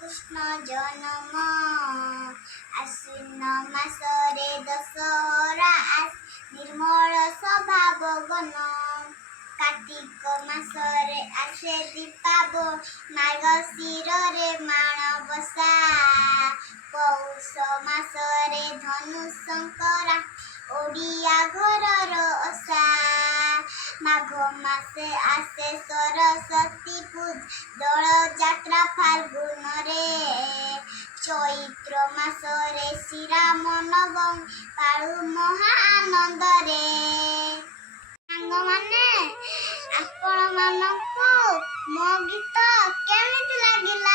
कृष्ण जन्म आश्विन मासरे दशहरा निर्मल स्वभाव गण कार्तिक मासरे आसे दीपाव मार्गशीरे माणबसा पौष मासरे धनु संकरा ओडिया घरर ओषा माघ मासे आसे सरस्वती पूज दोल जात्रा फाल्गुन रे चैत्र मासरे श्रीराम नवमी पाळु महा आनंद रे। सांग माने आपण मानकु मो गीत केमिति लागिला?